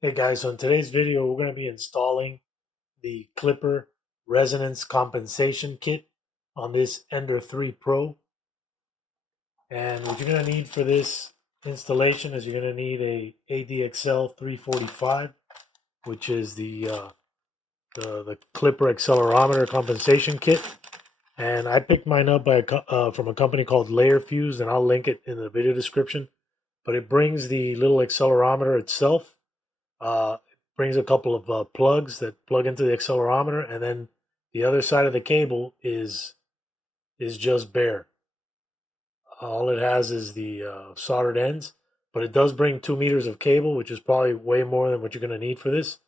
Hey guys, so in today's video, we're going to be installing the Klipper Resonance Compensation Kit on this Ender 3 Pro. And what you're going to need for this installation is you're going to need a ADXL345, which is the Klipper Accelerometer Compensation Kit. And I picked mine up from a company called Layer Fuse, and I'll link it in the video description. But it brings the little accelerometer itself. Brings a couple of plugs that plug into the accelerometer, and then the other side of the cable is just bare. All it has is the soldered ends, but it does bring 2 meters of cable, which is probably way more than what you're going to need for this.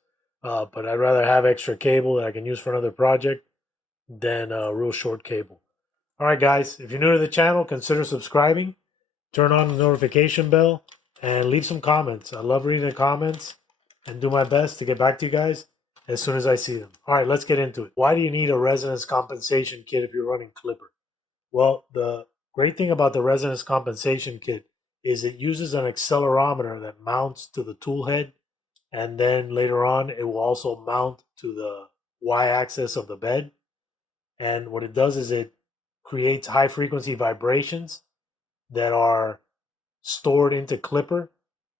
But I'd rather have extra cable that I can use for another project than a real short cable. All right, guys, if you're new to the channel, consider subscribing, turn on the notification bell, and leave some comments. I love reading the comments and do my best to get back to you guys as soon as I see them. All right, let's get into it. Why do you need a resonance compensation kit if you're running Klipper? Well, the great thing about the resonance compensation kit is it uses an accelerometer that mounts to the tool head, and then later on it will also mount to the y-axis of the bed. And what it does is it creates high frequency vibrations that are stored into Klipper,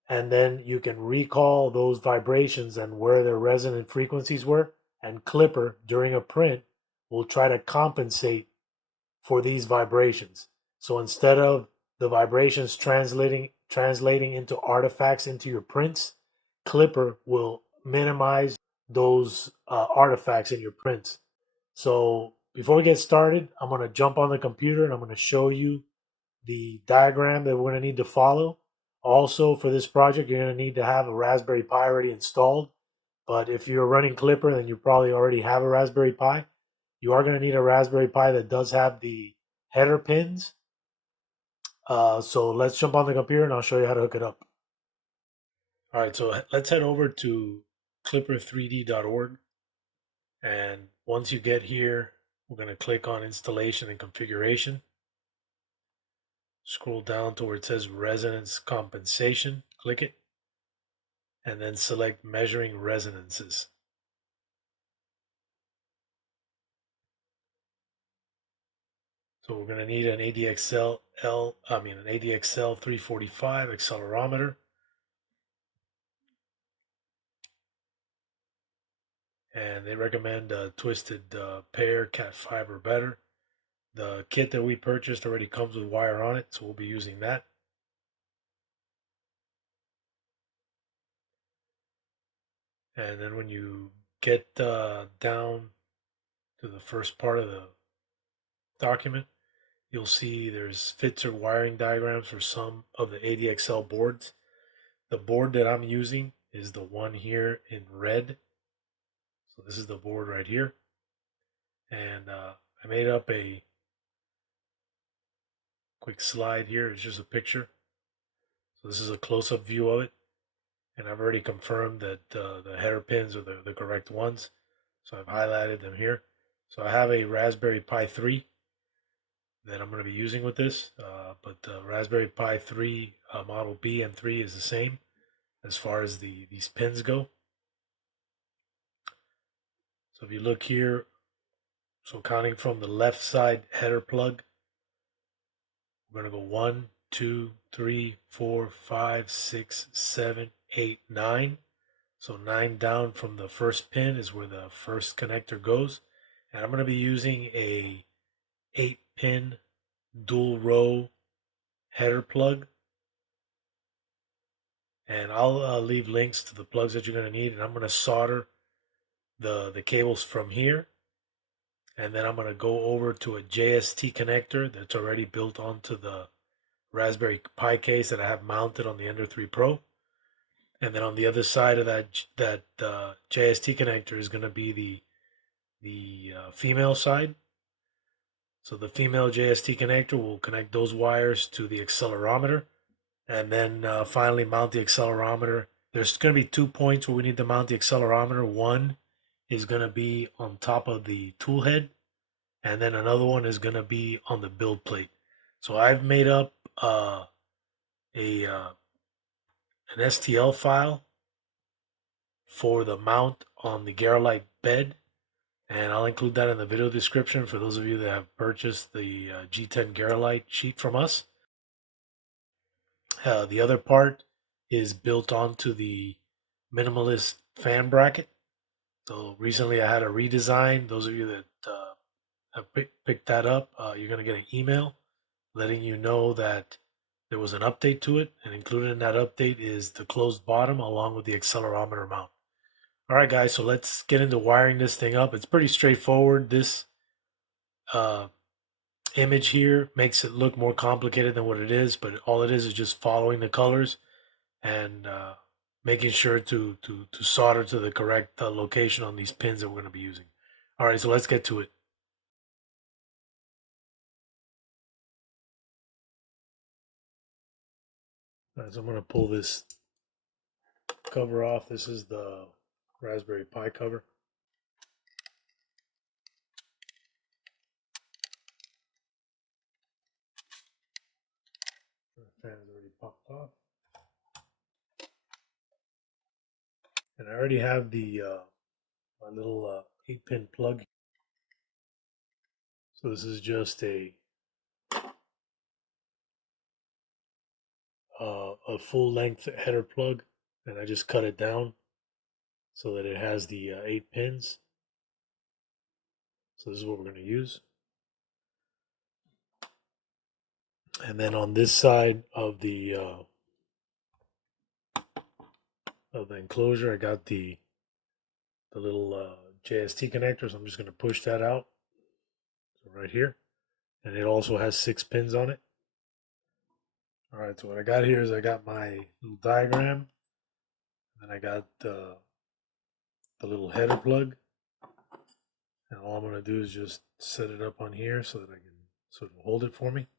and then you can recall those vibrations and where their resonant frequencies were, and Klipper during a print will try to compensate for these vibrations. So instead of the vibrations translating into artifacts into your prints, Klipper will minimize those artifacts in your prints. So before we get started, I'm going to jump on the computer and I'm going to show you the diagram that we're going to need to follow. Also, for this project, you're going to need to have a Raspberry Pi already installed. But if you're running Klipper, then you probably already have a Raspberry Pi. You are going to need a Raspberry Pi that does have the header pins. So let's jump on the computer and I'll show you how to hook it up. All right, so let's head over to klipper3d.org. And once you get here, we're going to click on Installation and Configuration. Scroll down to where it says Resonance Compensation. Click it. And then select Measuring Resonances. So we're going to need an ADXL345 accelerometer. And they recommend a twisted pair, Cat 5 or better. The kit that we purchased already comes with wire on it, so we'll be using that. And then when you get down to the first part of the document, you'll see there's fits or wiring diagrams for some of the ADXL boards. The board that I'm using is the one here in red. So this is the board right here. And I made up a quick slide here. It's just a picture. So this is a close-up view of it. And I've already confirmed that the header pins are the correct ones. So I've highlighted them here. So I have a Raspberry Pi 3 that I'm going to be using with this. But the Raspberry Pi 3 Model B and 3 is the same as far as these pins go. So if you look here, so counting from the left side header plug, we're going to go 1, 2, 3, 4, 5, 6, 7, 8, 9. So 9 down from the first pin is where the first connector goes. And I'm going to be using a 8-pin dual row header plug. And I'll leave links to the plugs that you're going to need. And I'm going to solder the cables from here. And then I'm going to go over to a JST connector that's already built onto the Raspberry Pi case that I have mounted on the Ender 3 Pro. And then on the other side of that JST connector is going to be the female side. So the female JST connector will connect those wires to the accelerometer, and then finally mount the accelerometer. There's going to be 2 points where we need to mount the accelerometer. One is going to be on top of the tool head, and then another one is going to be on the build plate. So I've made up an STL file for the mount on the Garolite bed, and I'll include that in the video description for those of you that have purchased the G10 Garolite sheet from us. The other part is built onto the minimalist fan bracket. So recently I had a redesign. Those of you that have picked that up, you're going to get an email letting you know that there was an update to it, and included in that update is the closed bottom along with the accelerometer mount. All right, guys, so let's get into wiring this thing up. It's pretty straightforward. This uh, image here makes it look more complicated than what it is, but all it is just following the colors and making sure to solder to the correct location on these pins that we're going to be using. All right, so let's get to it. All right, so I'm going to pull this cover off. This is the Raspberry Pi cover. The fan is already popped off. And I already have the my little 8-pin plug. So this is just a full-length header plug, and I just cut it down so that it has the 8 pins. So this is what we're going to use. And then on this side of the enclosure, I got the little JST connector, so I'm just going to push that out. So right here, and it also has 6 pins on it. All right, so what I got here is I got my little diagram, and I got the little header plug, and all I'm going to do is just set it up on here so that I can sort of hold it for me.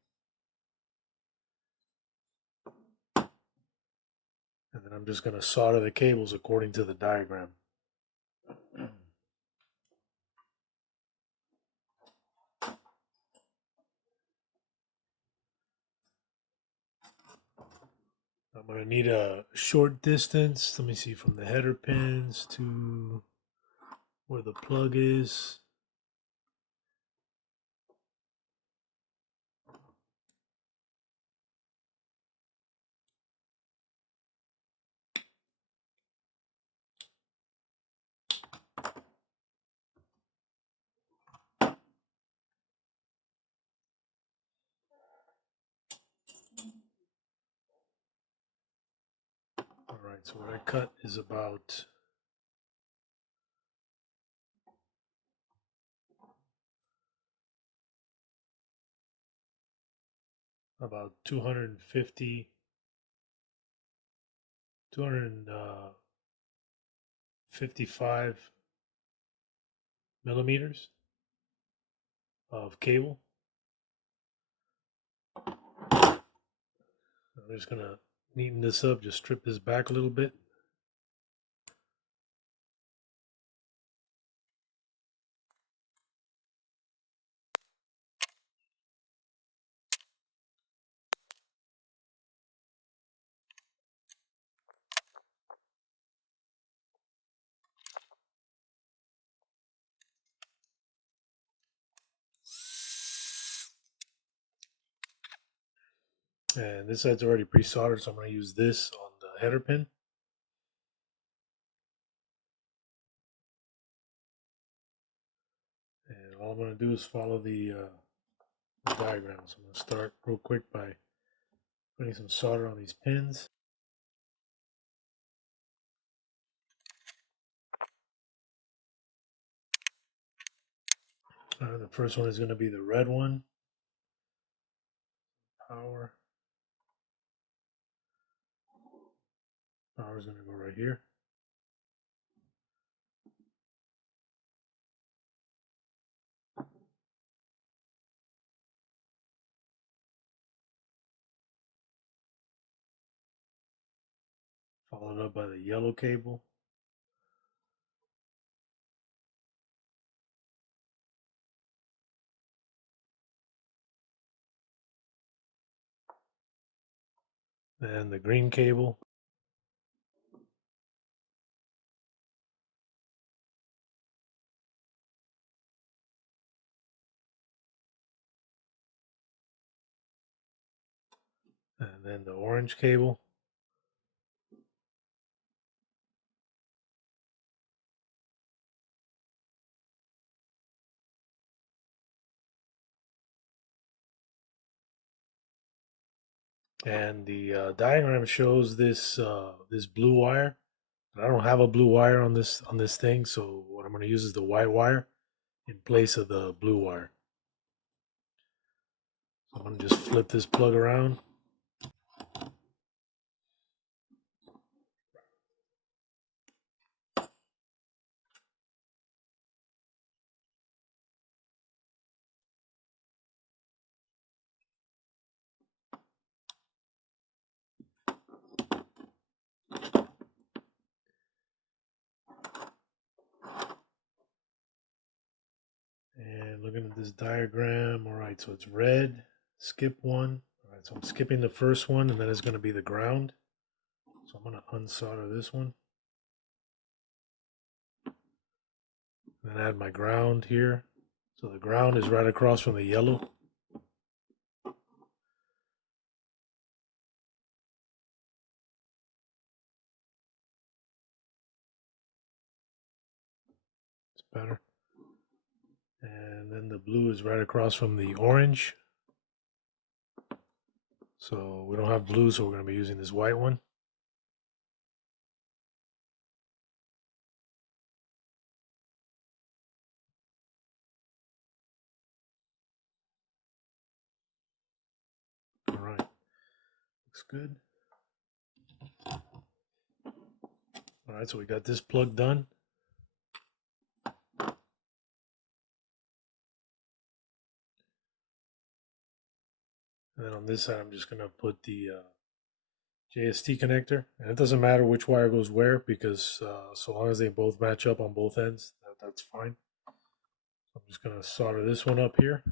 And then I'm just going to solder the cables according to the diagram. I'm going to need a short distance. Let me see, from the header pins to where the plug is. All right, so what I cut is about about 250, 255 millimeters of cable. I'm just going to neaten this up, just strip this back a little bit. And this side's already pre-soldered, so I'm going to use this on the header pin. And all I'm going to do is follow the diagram. So I'm going to start real quick by putting some solder on these pins. The first one is going to be the red one. Power. Power is going to go right here. Followed up by the yellow cable. And the green cable. And then the orange cable. And the diagram shows this this blue wire. I don't have a blue wire on this thing, so what I'm going to use is the white wire in place of the blue wire. So I'm going to just flip this plug around. And looking at this diagram, all right, so it's red, skip one. All right, so I'm skipping the first one, and then it's going to be the ground. So I'm going to unsolder this one. And then add my ground here. So the ground is right across from the yellow. It's better. And then the blue is right across from the orange. So we don't have blue, so we're going to be using this white one. All right, looks good. All right, so we got this plug done. And then on this side, I'm just going to put the JST connector. And it doesn't matter which wire goes where, because so long as they both match up on both ends, that's fine. I'm just going to solder this one up here.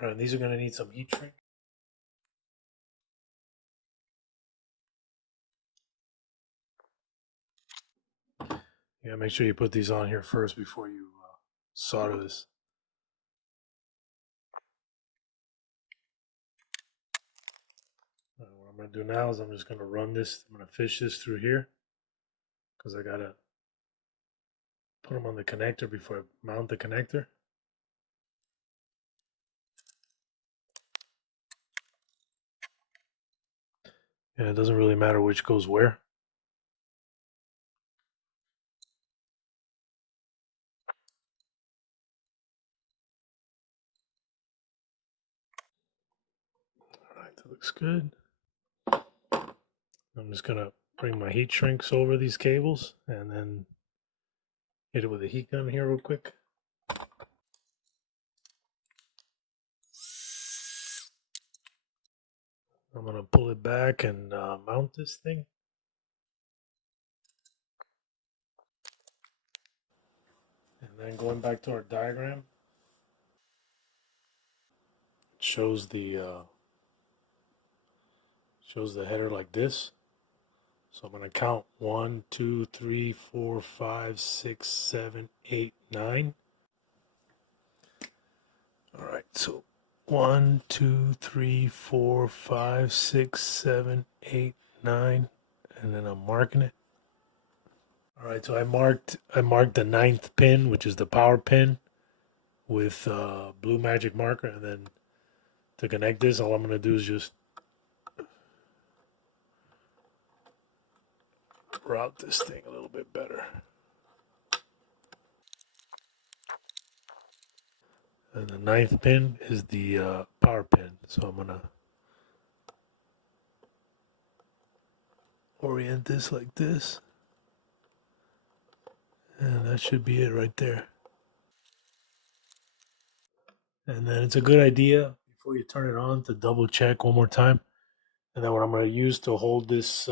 All right, these are going to need some heat shrink. Yeah, make sure you put these on here first before you solder this. What I'm going to do now is I'm just going to run this. I'm going to fish this through here because I got to put them on the connector before I mount the connector. And it doesn't really matter which goes where. All right, that looks good. I'm just going to bring my heat shrinks over these cables and then hit it with a heat gun here real quick. I'm going to pull it back and mount this thing. And then going back to our diagram, it shows the header like this. So I'm going to count 1, 2, 3, 4, 5, 6, 7, 8, 9. All right, so 1, 2, 3, 4, 5, 6, 7, 8, 9, and then I'm marking it. All right, so I marked the 9th pin, which is the power pin, with blue magic marker, and then to connect this, all I'm going to do is just route this thing a little bit better. And the 9th pin is the power pin, so I'm going to orient this like this, and that should be it right there. And then it's a good idea before you turn it on to double check one more time. And then what I'm going to use to hold this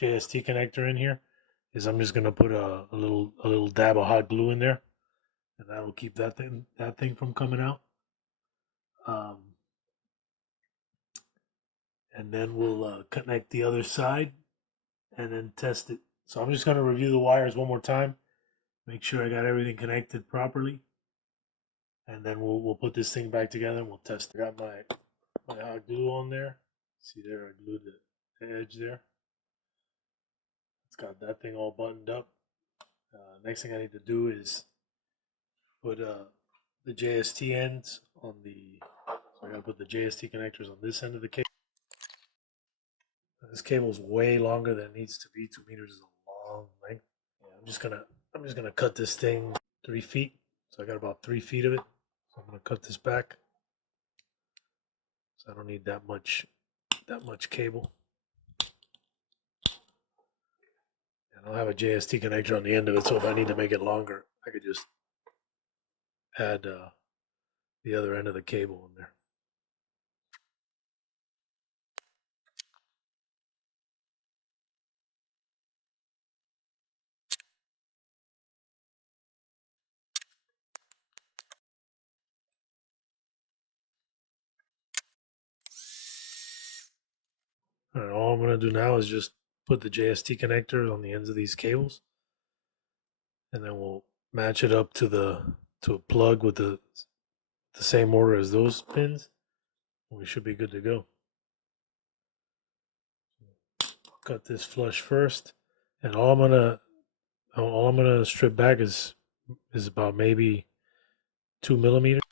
JST connector in here is I'm just gonna put a little dab of hot glue in there, and that'll keep that thing from coming out. And then we'll connect the other side and then test it. So I'm just gonna review the wires one more time, make sure I got everything connected properly, and then we'll put this thing back together and we'll test it. I got my hot glue on there. See there, I glued the edge there. It's got that thing all buttoned up. Next thing I need to do is put the JST ends on the. So I gotta put the JST connectors on this end of the cable. This cable is way longer than it needs to be. 2 meters is a long length. Yeah, I'm just gonna cut this thing 3 feet. So I got about 3 feet of it. So I'm gonna cut this back. So I don't need that much cable. And I'll have a JST connector on the end of it. So if I need to make it longer, I could just add the other end of the cable in there. And all I'm going to do now is just put the JST connector on the ends of these cables, and then we'll match it up to a plug with the same order as those pins. We should be good to go. Cut this flush first, and all I'm gonna strip back is about maybe 2 millimeters.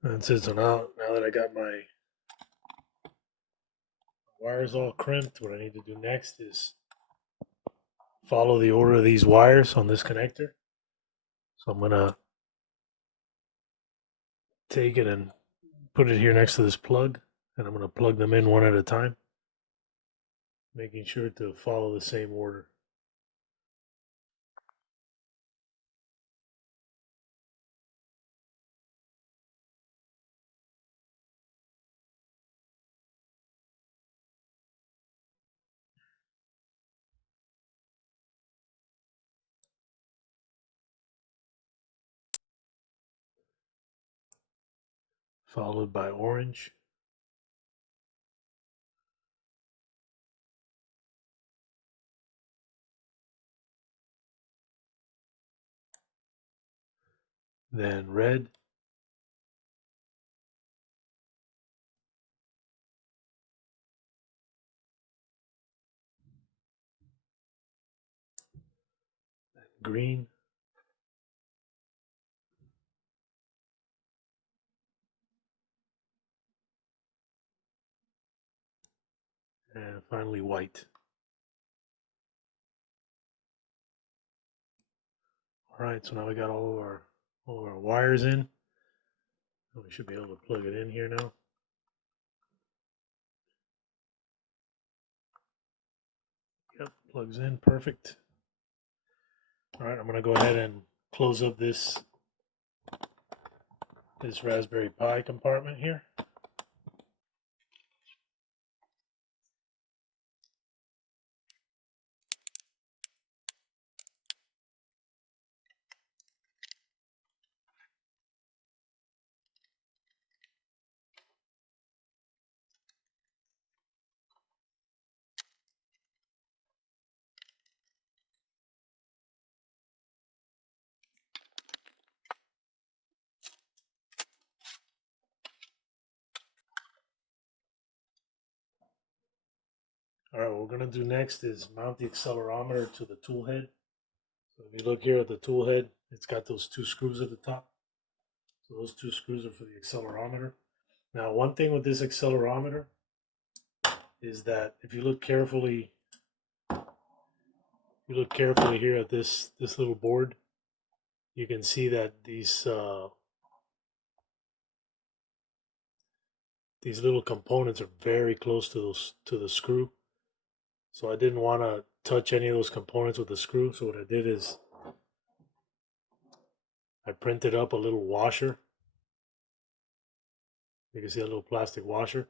That's it. So now that I got my wires all crimped, what I need to do next is follow the order of these wires on this connector. So I'm gonna take it and put it here next to this plug, and I'm gonna plug them in one at a time, making sure to follow the same order. Followed by orange. Then red. Green. And finally white. All right, so now we got all of our wires in. We should be able to plug it in here now. Yep, plugs in, perfect. All right, I'm gonna go ahead and close up this Raspberry Pi compartment here. All right, what we're gonna do next is mount the accelerometer to the tool head. So if you look here at the tool head, it's got those 2 screws at the top. So those 2 screws are for the accelerometer. Now, one thing with this accelerometer is that if you look carefully, here at this little board, you can see that these little components are very close to the screw. So I didn't want to touch any of those components with the screw. So what I did is I printed up a little washer. You can see a little plastic washer,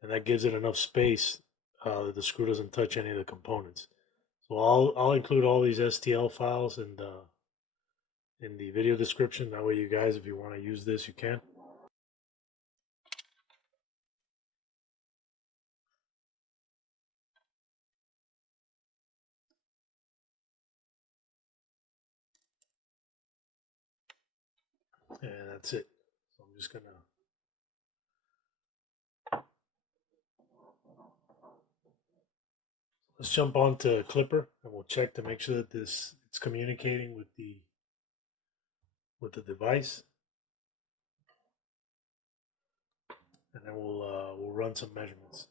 and that gives it enough space that the screw doesn't touch any of the components. So I'll include all these STL files in the video description. That way, you guys, if you want to use this, you can. And that's it. So I'm just gonna let's jump on to Klipper, and we'll check to make sure that it's communicating with the device, and then we'll run some measurements.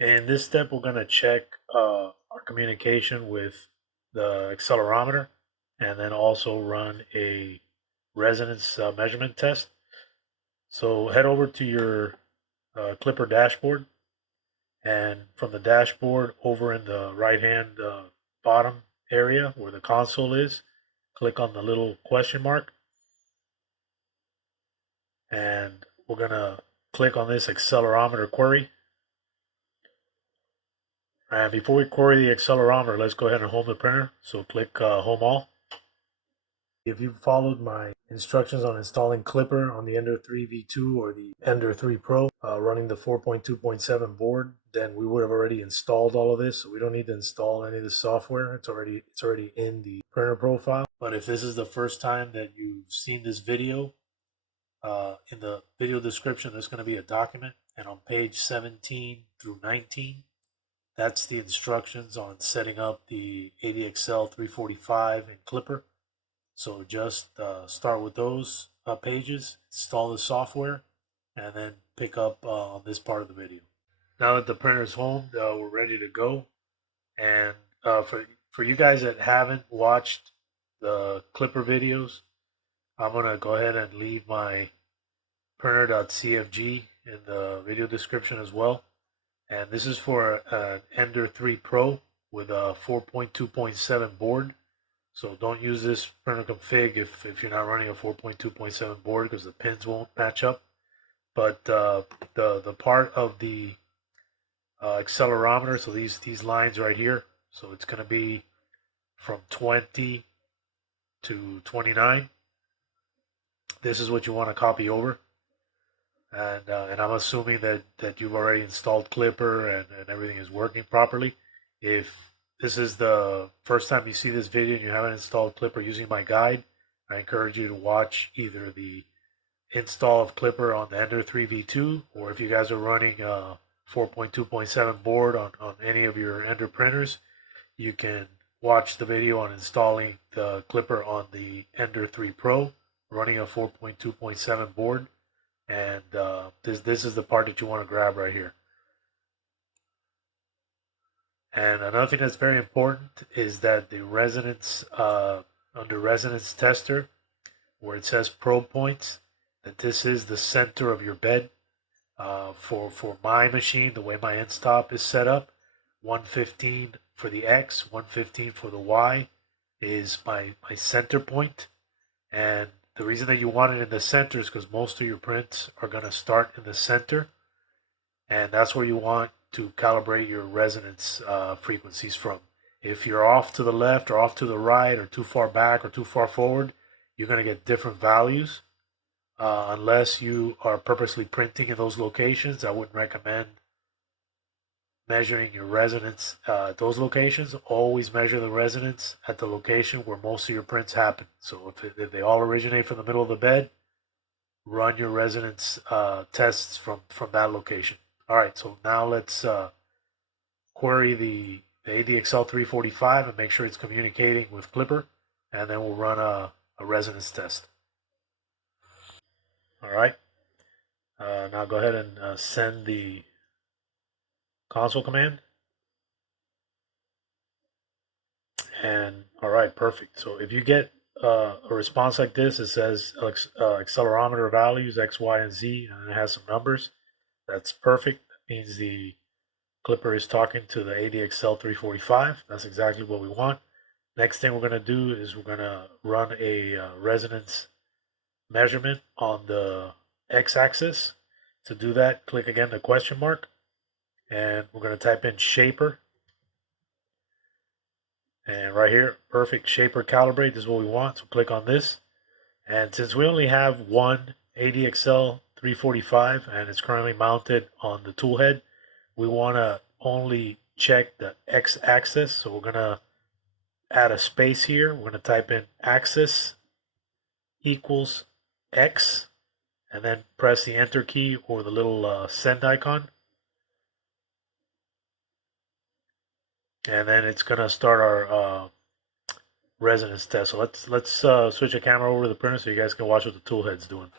In this step, we're gonna check our communication with the accelerometer, and then also run a resonance measurement test. So head over to your Klipper dashboard, and from the dashboard over in the right hand bottom area where the console is, click on the little question mark, and we're gonna click on this accelerometer query. And before we query the accelerometer, let's go ahead and home the printer. So click home all. If you followed my instructions on installing Klipper on the Ender 3 V2 or the Ender 3 Pro running the 4.2.7 board, then we would have already installed all of this. So we don't need to install any of the software. It's already in the printer profile. But if this is the first time that you've seen this video, in the video description there's going to be a document, and on page 17 through 19, that's the instructions on setting up the ADXL345 in Klipper. So just start with those pages, install the software, and then pick up on this part of the video. Now that the printer is home, we're ready to go. And for you guys that haven't watched the Klipper videos, I'm going to go ahead and leave my printer.cfg in the video description as well. And this is for an Ender 3 Pro with a 4.2.7 board. So don't use this printer config if you're not running a 4.2.7 board, because the pins won't match up. But the part of the accelerometer, so these lines right here, so it's going to be from 20 to 29. This is what you want to copy over. And I'm assuming that you've already installed Klipper and everything is working properly. If this is the first time you see this video and you haven't installed Klipper using my guide, I encourage you to watch either the install of Klipper on the Ender 3 V2, or if you guys are running a 4.2.7 board on any of your Ender printers, you can watch the video on installing the Klipper on the Ender 3 Pro running a 4.2.7 board. And this is the part that you want to grab right here. And another thing that's very important is that the resonance, under resonance tester, where it says probe points, that this is the center of your bed. For my machine, the way my end stop is set up, 115 for the X, 115 for the Y is my center point. And the reason that you want it in the center is because most of your prints are going to start in the center, and that's where you want to calibrate your resonance frequencies from. If you're off to the left or off to the right or too far back or too far forward, you're going to get different values. Unless you are purposely printing in those locations, I wouldn't recommend measuring your resonance at those locations. Always measure the resonance at the location where most of your prints happen. So if they all originate from the middle of the bed, run your resonance tests from that location. All right, so now let's query the ADXL345 and make sure it's communicating with Klipper, and then we'll run a resonance test. All right, Now go ahead and send the console command. And all right, perfect. So if you get a response like this, it says accelerometer values X, Y, and Z, and it has some numbers. That's perfect. That means the Klipper is talking to the ADXL345. That's exactly what we want. Next thing we're going to do is we're going to run a resonance measurement on the x-axis. To do that, click again the question mark, and we're going to type in shaper. And right here, perfect, shaper calibrate. This is what we want. So click on this. And since we only have one ADXL 345 and it's currently mounted on the tool head, we want to only check the x-axis. So we're going to add a space here. We're going to type in axis equals x, and then press the enter key or the little send icon. And then it's going to start our resonance test. So let's switch the camera over to the printer so you guys can watch what the tool head's doing.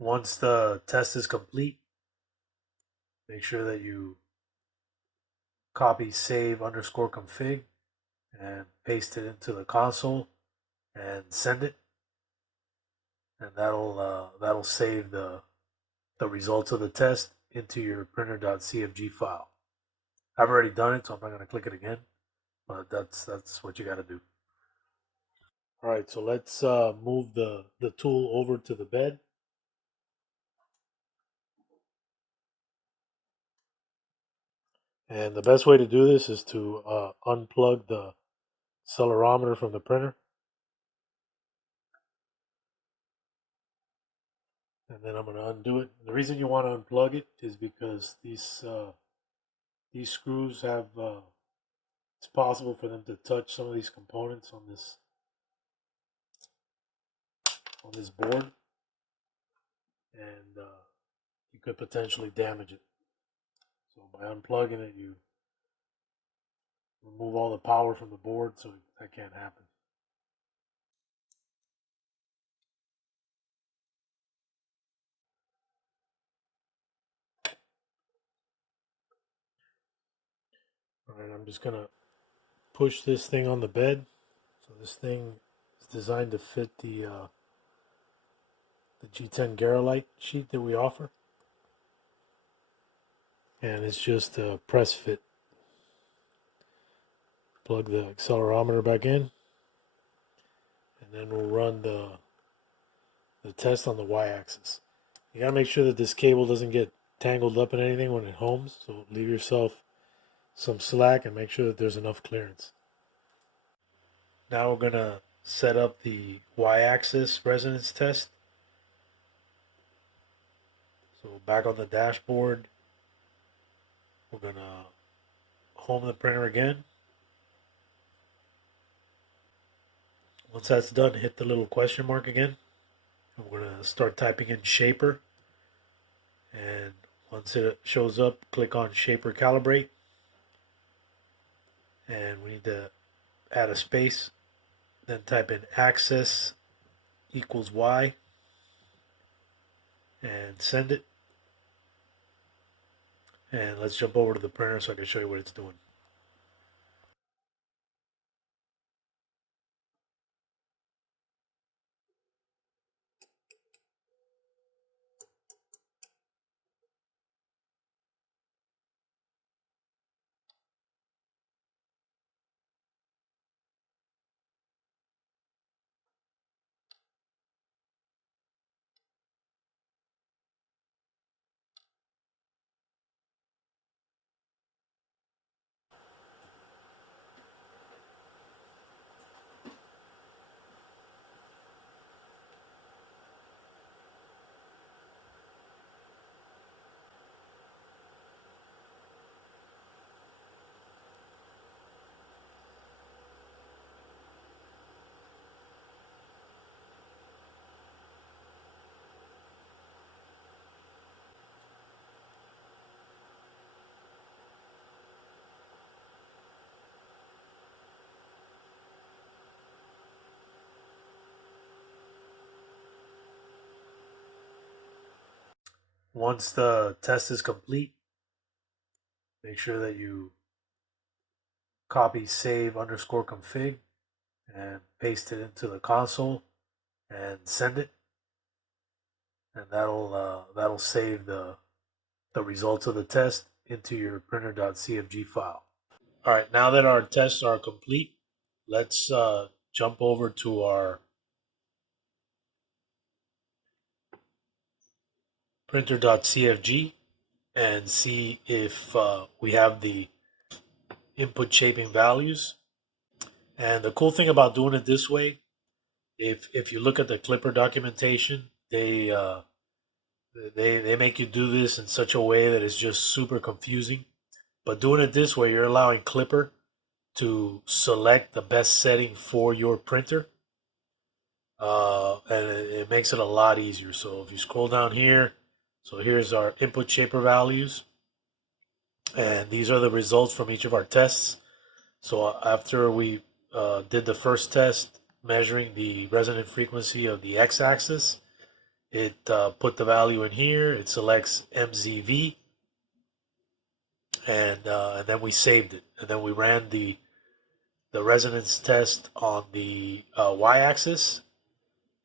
Once the test is complete, make sure that you copy save underscore config and paste it into the console and send it, and that'll save the results of the test into your printer.cfg file. I've already done it, so I'm not going to click it again, but that's what you got to do. All right, so let's move the tool over to the bed. And the best way to do this is to unplug the accelerometer from the printer. And then I'm going to undo it. The reason you want to unplug it is because these screws have, it's possible for them to touch some of these components on this board, and you could potentially damage it. So by unplugging it, you remove all the power from the board, so that can't happen. All right, I'm just going to push this thing on the bed. So this thing is designed to fit the G10 Garolite sheet that we offer. And it's just a press fit. Plug the accelerometer back in, and then we'll run the test on the y-axis. You gotta make sure that this cable doesn't get tangled up in anything when it homes, so leave yourself some slack and make sure that there's enough clearance. Now we're gonna set up the y-axis resonance test. So back on the dashboard, we're gonna home the printer again. Once that's done, hit the little question mark again. I'm going to start typing in shaper. And once it shows up, click on shaper calibrate. And we need to add a space. Then type in axis equals Y and send it. And let's jump over to the printer so I can show you what it's doing. Once the test is complete, make sure that you copy save underscore config and paste it into the console and send it. And that'll save the results of the test into your printer.cfg file. All right, now that our tests are complete, let's jump over to our printer.cfg and see if we have the input shaping values. And the cool thing about doing it this way, if you look at the Klipper documentation, they make you do this in such a way that it's just super confusing. But doing it this way, you're allowing Klipper to select the best setting for your printer. And it makes it a lot easier. So if you scroll down here, so here's our input shaper values. And these are the results from each of our tests. So after we did the first test measuring the resonant frequency of the x-axis, it put the value in here. It selects MZV, and then we saved it. And then we ran the resonance test on the y-axis,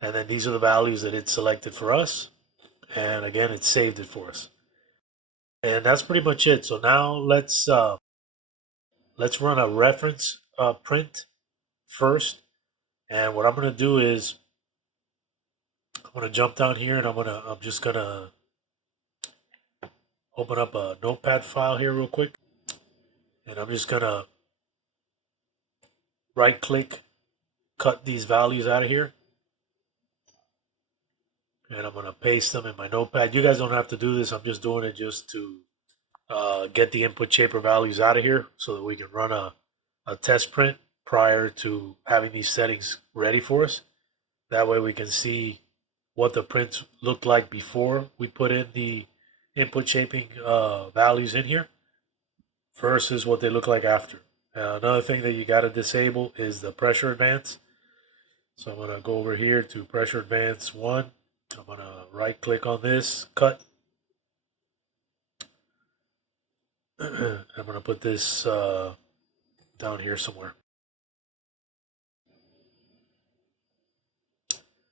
and then these are the values that it selected for us. And again, it saved it for us. And that's pretty much it. So now let's run a reference print first. And what I'm going to do is I'm going to jump down here, and I'm just going to open up a notepad file here real quick. And I'm just going to right click, cut these values out of here. And I'm going to paste them in my notepad. You guys don't have to do this. I'm just doing it just to get the input shaper values out of here so that we can run a test print prior to having these settings ready for us. That way we can see what the prints looked like before we put in the input shaping values in here versus what they look like after. Another thing that you got to disable is the pressure advance. So I'm going to go over here to pressure advance 1. I'm going to right click on this, cut. I'm going to put this down here somewhere.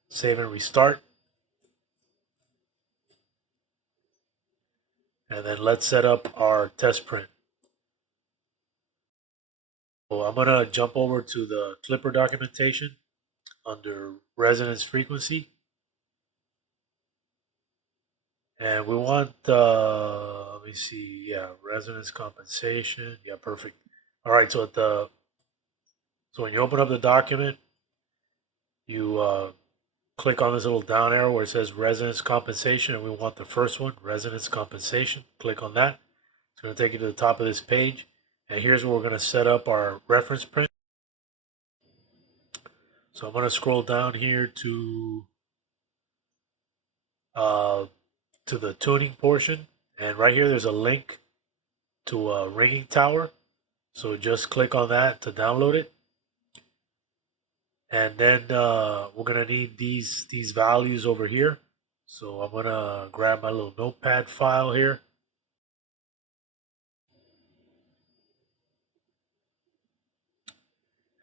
Save and restart. And then let's set up our test print. So I'm going to jump over to the Klipper documentation under resonance frequency. And we want, let me see, yeah, resonance compensation. Yeah, perfect. All right, so so when you open up the document, you click on this little down arrow where it says resonance compensation, and we want the first one, resonance compensation. Click on that. It's going to take you to the top of this page. And here's where we're going to set up our reference print. So I'm going to scroll down here to the tuning portion, and right here there's a link to a ringing tower. So just click on that to download it, and then we're gonna need these values over here. So I'm gonna grab my little notepad file here,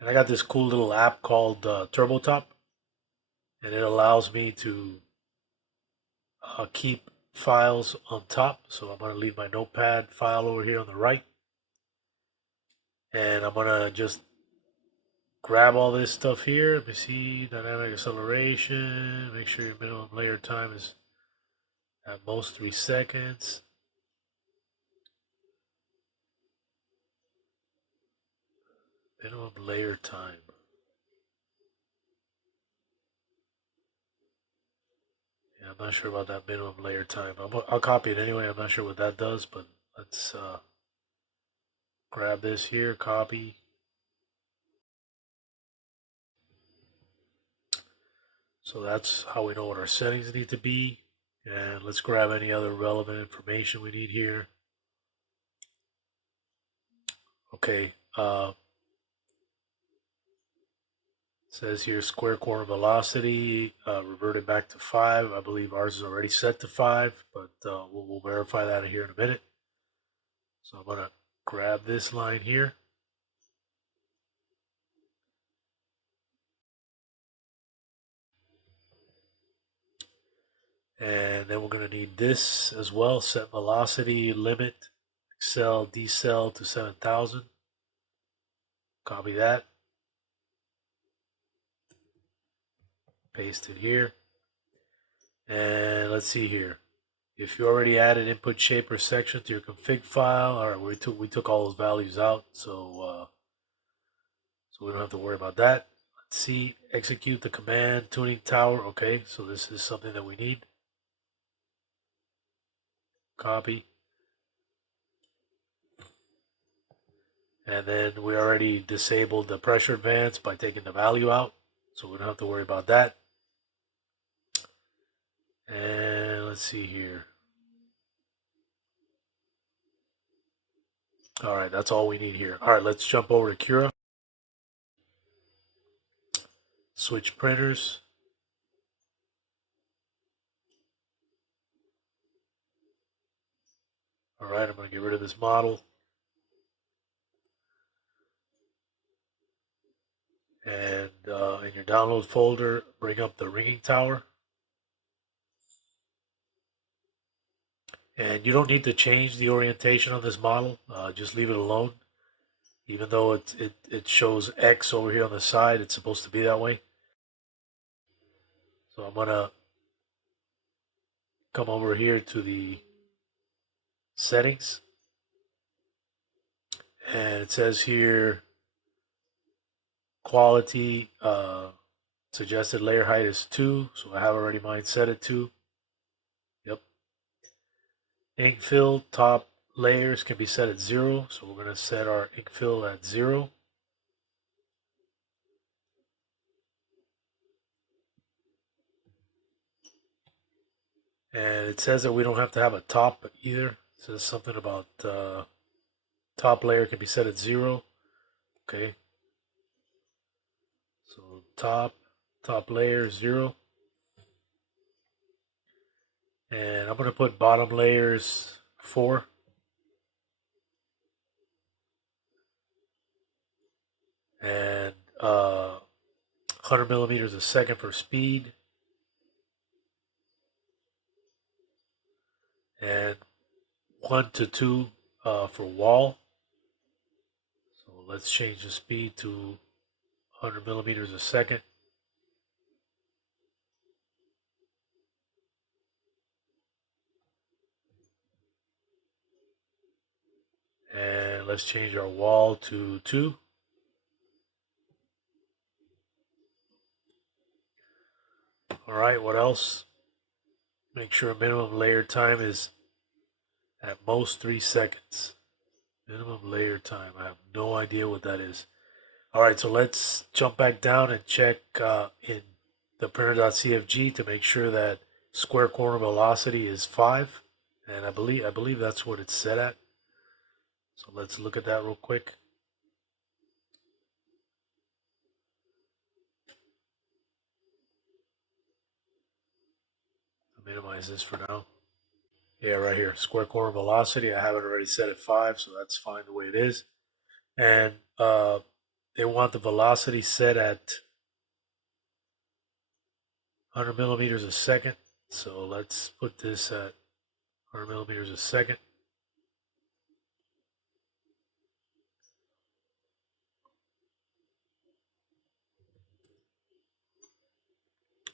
and I got this cool little app called TurboTop, and it allows me to keep files on top. So I'm gonna leave my notepad file over here on the right, and I'm gonna just grab all this stuff here. Let me see, dynamic acceleration. Make sure your minimum layer time is at most 3 seconds. Minimum layer time. Yeah, I'm not sure about that minimum layer time. I'll copy it anyway. I'm not sure what that does, but let's grab this here, copy. So that's how we know what our settings need to be. And let's grab any other relevant information we need here. Okay, says here square corner velocity reverted back to 5. I believe ours is already set to 5, but we'll verify that here in a minute. So I'm going to grab this line here. And then we're going to need this as well, set velocity limit, accel, decel to 7,000. Copy that. Paste it here. And let's see here. If you already added input shaper section to your config file, all right, we took all those values out, so we don't have to worry about that. Let's see, execute the command tuning tower. Okay, so this is something that we need. Copy. And then we already disabled the pressure advance by taking the value out, so we don't have to worry about that. And let's see here. All right, that's all we need here. All right, let's jump over to Cura. Switch printers. All right, I'm going to get rid of this model. And in your download folder, bring up the ringing tower. And you don't need to change the orientation on this model. Just leave it alone. Even though it shows X over here on the side, it's supposed to be that way. So I'm going to come over here to the settings. And it says here, quality, suggested layer height is 2. So I have already mine set at 2. Yep. Ink fill top layers can be set at 0. So we're going to set our ink fill at 0. And it says that we don't have to have a top either. It says something about top layer can be set at 0. Okay. So top layer 0. And I'm going to put bottom layers 4. And 100 millimeters a second for speed. And 1 to 2 for wall. So let's change the speed to 100 millimeters a second. And let's change our wall to 2. All right, what else? Make sure minimum layer time is at most 3 seconds. Minimum layer time. I have no idea what that is. All right, so let's jump back down and check in the printer.cfg to make sure that square corner velocity is 5, and I believe that's what it's set at. So let's look at that real quick. I'll minimize this for now. Yeah, right here, square corner velocity. I have it already set at 5, so that's fine the way it is. And they want the velocity set at 100 millimeters a second. So let's put this at 100 millimeters a second.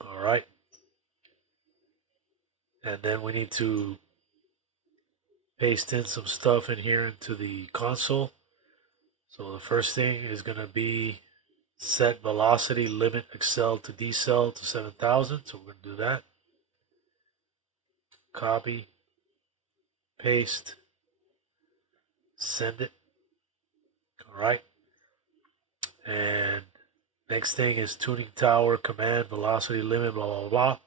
All right. And then we need to paste in some stuff in here into the console. So the first thing is going to be set velocity limit accel to decel to 7,000. So we're going to do that. Copy, paste, send it. All right. And next thing is tuning tower command velocity limit blah blah blah.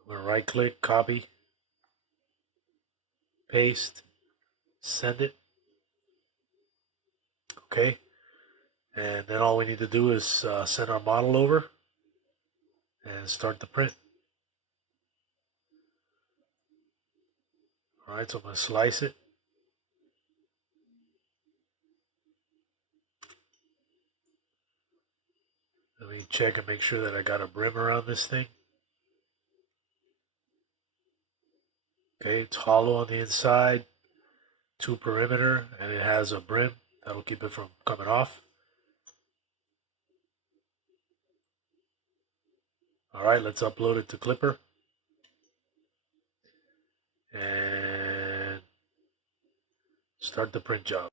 I'm going to right click, copy, paste, send it. Okay. And then all we need to do is send our model over and start the print. All right, so I'm going to slice it. Let me check and make sure that I got a brim around this thing. Okay, it's hollow on the inside, 2 perimeter, and it has a brim that'll keep it from coming off. All right, let's upload it to Klipper. And start the print job.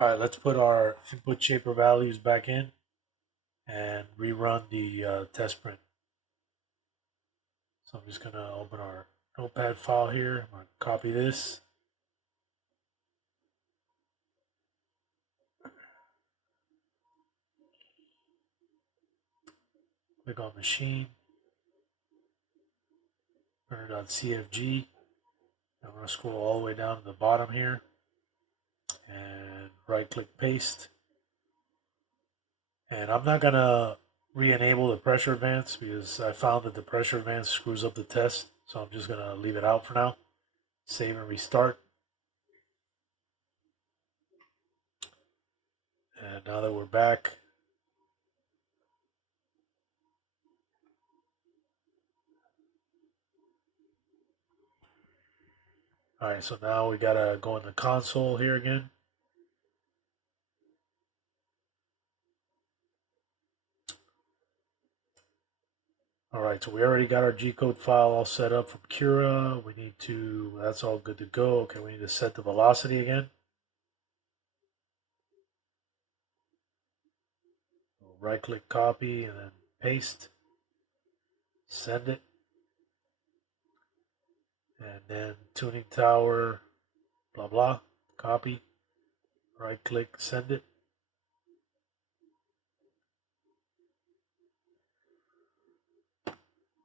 All right, let's put our input shaper values back in and rerun the test print. So I'm just going to open our notepad file here. I'm going to copy this. Click on machine, printer.cfg. I'm going to scroll all the way down to the bottom here and right click paste. And I'm not going to re-enable the pressure advance because I found that the pressure advance screws up the test. So I'm just going to leave it out for now. Save and restart. And now that we're back, all right, so now we got to go in the console here again. All right, so we already got our G-code file all set up from Cura. We need to, that's all good to go. Okay, we need to set the velocity again. Right click copy and then paste. Send it. And then tuning tower, blah, blah, copy. Right click, send it.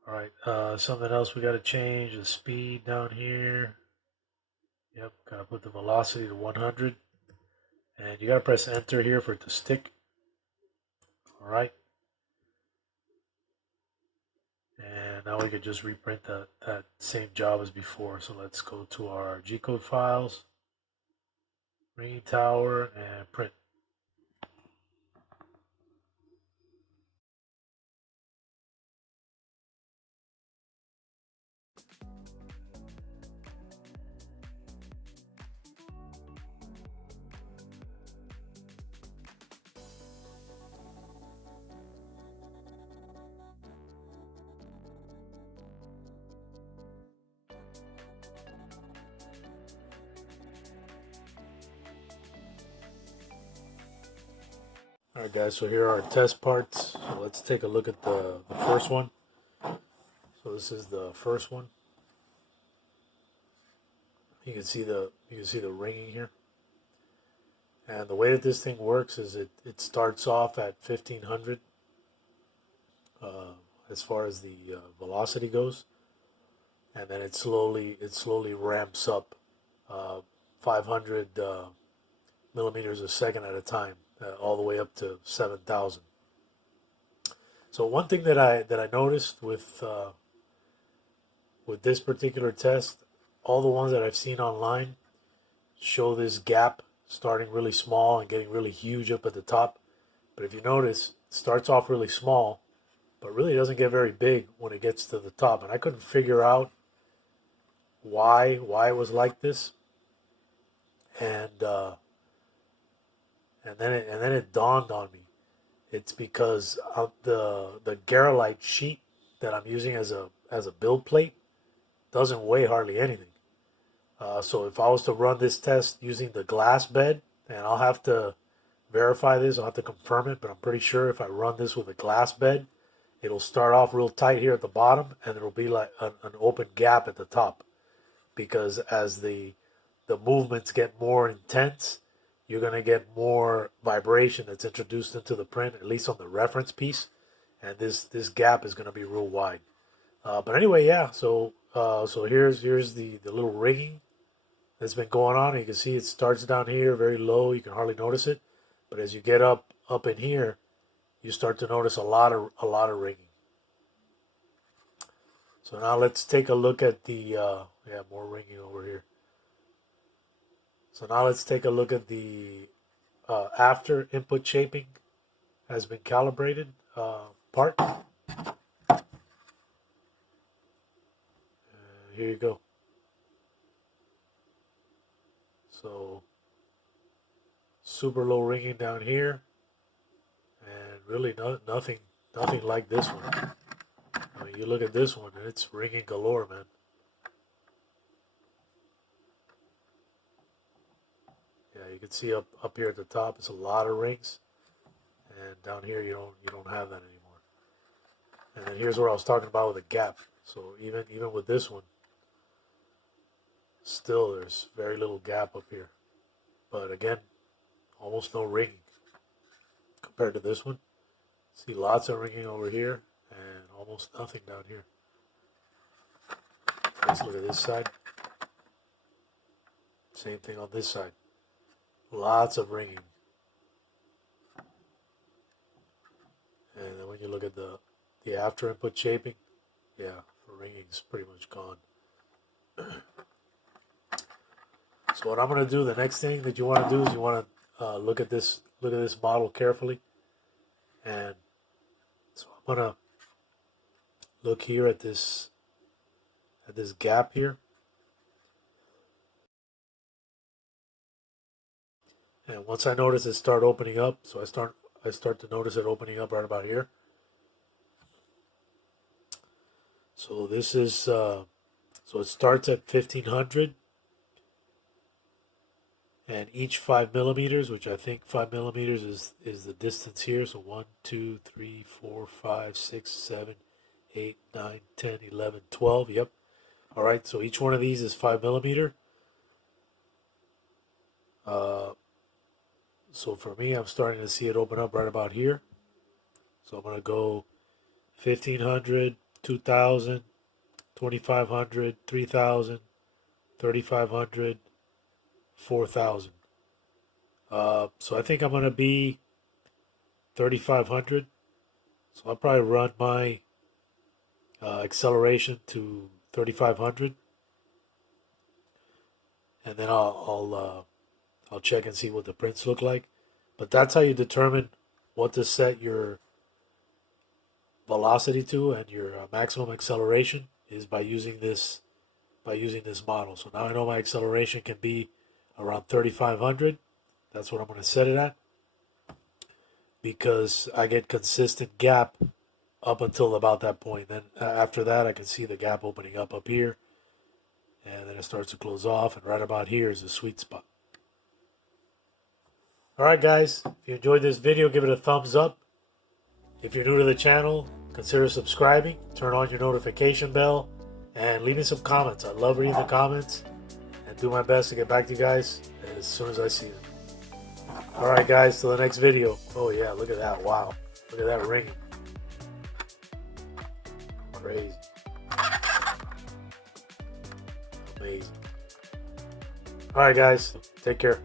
All right, something else we got to change, the speed down here. Yep, got to put the velocity to 100. And you got to press enter here for it to stick. All right. And now we could just reprint that same job as before. So let's go to our G-code files, ringing tower, and print. Alright guys, so here are our test parts. So let's take a look at the first one. So this is the first one. You can see the ringing here. And the way that this thing works is it starts off at 1500 as far as the velocity goes, and then it slowly ramps up 500 millimeters a second at a time, all the way up to 7,000. So one thing that I noticed with this particular test, all the ones that I've seen online show this gap starting really small and getting really huge up at the top. But if you notice, it starts off really small, but really doesn't get very big when it gets to the top. And I couldn't figure out why it was like this. And then it dawned on me. It's because of the Garolite sheet that I'm using as a build plate doesn't weigh hardly anything. So if I was to run this test using the glass bed, and I'll have to verify this, I'll have to confirm it, but I'm pretty sure if I run this with a glass bed, it'll start off real tight here at the bottom, and it'll be like an open gap at the top. Because as the movements get more intense, you're going to get more vibration that's introduced into the print, at least on the reference piece, and this gap is going to be real wide. But anyway, yeah. So here's the little rigging that's been going on. You can see it starts down here very low. You can hardly notice it, but as you get up in here, you start to notice a lot of rigging. So now let's take a look at the more rigging over here. So now let's take a look at the after input shaping has been calibrated part. Here you go. So super low ringing down here, and really nothing like this one. I mean, you look at this one, and it's ringing galore, man. Yeah, you can see up here at the top, it's a lot of rings, and down here you don't have that anymore. And then here's where I was talking about with the gap. So even with this one, still there's very little gap up here. But again, almost no ringing compared to this one. See lots of ringing over here and almost nothing down here. Let's look at this side. Same thing on this side. Lots of ringing. And then when you look at the after input shaping, yeah, the ringing's pretty much gone. So what I'm going to do, the next thing that you want to do is you want to look at this model carefully. And so I'm going to look here at this gap here. And once I notice it start opening up, so I start to notice it opening up right about here. So this is so it starts at 1500. And each 5 millimeters, which I think 5 millimeters is the distance here. So 1, 2, 3, 4, 5, 6, 7, 8, 9, 10, 11, 12. Yep. All right. So each one of these is 5 millimeter. So for me, I'm starting to see it open up right about here. So I'm going to go 1500, 2000, 2500, 3000, 3500, 4,000. So I think I'm going to be 3,500. So I'll probably run my acceleration to 3,500, and then I'll check and see what the prints look like. But that's how you determine what to set your velocity to and your maximum acceleration, is by using this model. So now I know my acceleration can be around 3,500. That's what I'm going to set it at, because I get consistent gap up until about that point. Then after that, I can see the gap opening up here, and then it starts to close off, and right about here is the sweet spot. Alright guys, if you enjoyed this video, give it a thumbs up. If you're new to the channel, consider subscribing, turn on your notification bell, and leave me some comments. I love reading the comments and do my best to get back to you guys as soon as I see them. Alright guys, till the next video. Oh yeah, look at that. Wow. Look at that ringing. Crazy. Amazing. Alright guys, take care.